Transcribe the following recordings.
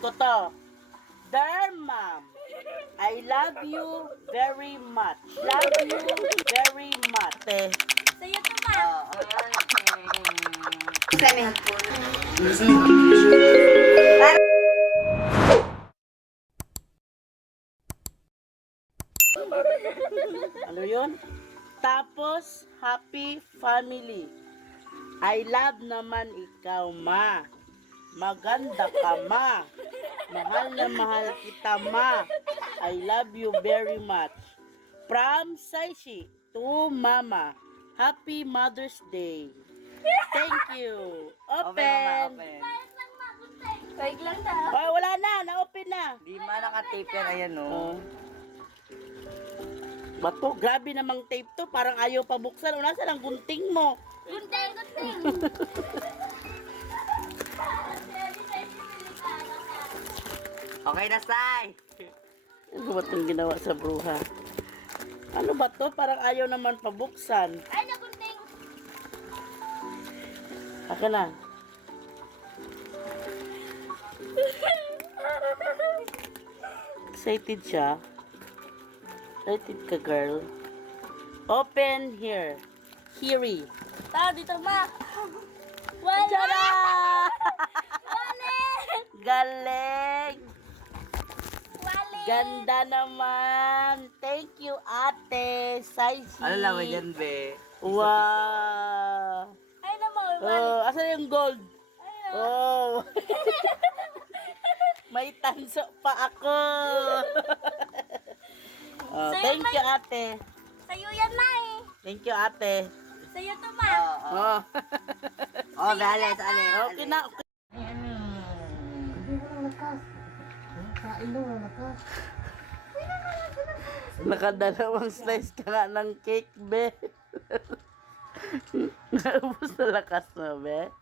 ko to. Dear Mom, I love you very much. Love you very much. Sa'yo to, ma. Ano yun? Tapos, happy family. I love naman ikaw, ma. Maganda ka, ma. Mahal na mahal kita, ma. I love you very much. From Saishi to Mama. Happy Mother's Day. Thank you. Open. Wait lang ta. Oh, wala na. Na-open na. Di man naka-tape yan, ayan o. Oh. Bato, grabe namang tape to. Parang ayaw pa buksan. O, nasa ang gunting mo? Gunting. Okay na, Sai. Ano ba itong ginawa sa bruha? Ano ba to? Parang ayaw naman pabuksan. Ay, nagunting. Aka na. Excited siya. Excited ka, girl. Open here. Hiri. Tao, dito, ma. Wala. Tada! Wala. Galing! Wala. Ganda naman! Thank you, ate! Saisi! Ano lang mo dyan, be? Wow! Ay, naman. Oh, asan yung gold? Ay, naman. Oh! May tanso pa ako! Oh, thank you, ate! Sa'yo yan, ma eh. Thank you, ate! Sa'yo to, ma. Oh, Oh, bale, sali. okay na. Okay. Nakadalawang slice ka nga ng cake, be. Naubos na lakas mo, be.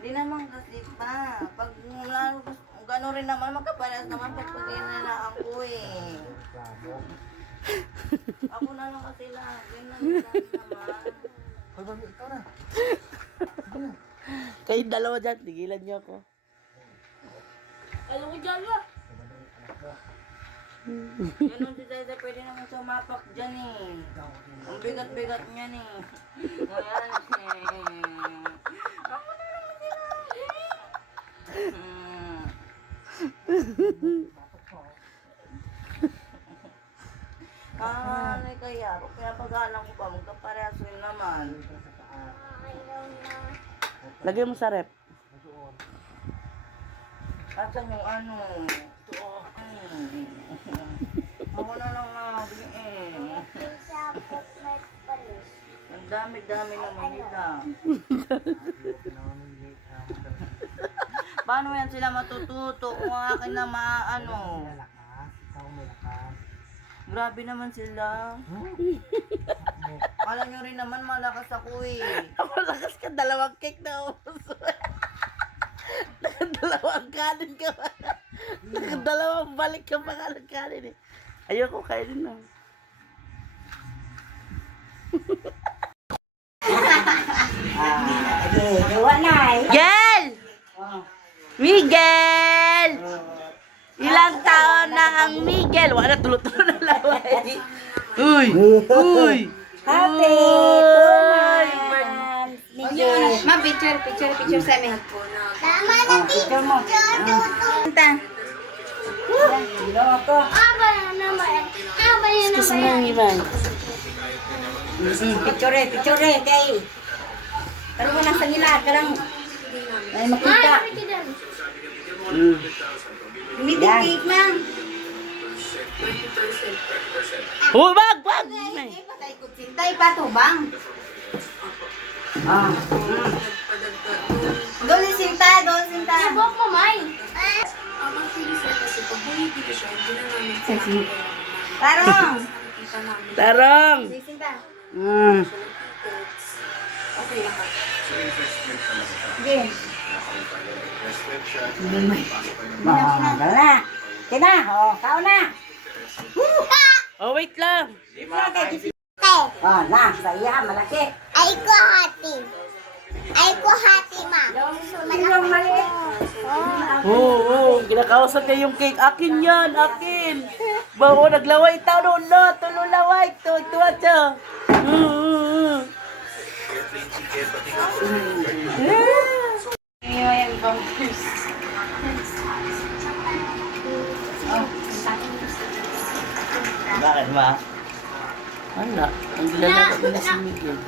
Hindi naman kasi pa. Pag gano'n rin naman, magkaparas naman pag pag-inanaan ko eh. Ako na lang kasi lagi. Naman. Kayo dalawa dyan, tigilan niyo ako. Alam ko dyan, ma. Ganun si Zayda, pwede naman sumapak dyan eh. Ang bigat-bigat niyan eh. Ayan eh. Ako na lang kasi lagi. Ano kaya? Kaya pag-alang ko pa, magkaparehas rin naman. Lagay mo sa rep. At yung ano? Ako na lang lagi eh. Ang dami-dami naman nila. Paano yan sila matututo kung akin na maano? Grabe naman sila. Alam nyo rin naman malakas ako eh. Malakas ka, dalawang cake na ubos. Dalawang kanin ka pa. Dalawang balik ka pa ng kanin eh. Ayoko kainin na. Miguel! Miguel! Ilang taon na ang Miguel? Wala, tulo-tulo na laway. Uy! Uy! Happy Uy! Ma, picture sa amin. Tama na, Picture mo. Punta. Sino ako? Aba naman. Aba yun Excuse naman. me, Ivan. Picture, kay. Pero mo nang sa nila, karang ay makita. Hindi cake man. Oh, wag! Ay, patay ko sintay pa to, bang. Doon sinta. Ibok mo, May. Tarong. Tarong! Sinta. Sige. Wala. Tina, kao na. Oh, wait lang. Na, sa iya, malaki. Ay ko hati. Ay ko hati, ma. Doon Nakausap niya yung cake. Akin yan, akin. Bago naglaway itaw doon, no. Tulo laway. Tuwa siya. Ngayon, bumpers. Bakit ba? Ano? Ang ginagawa ko na si Miguel.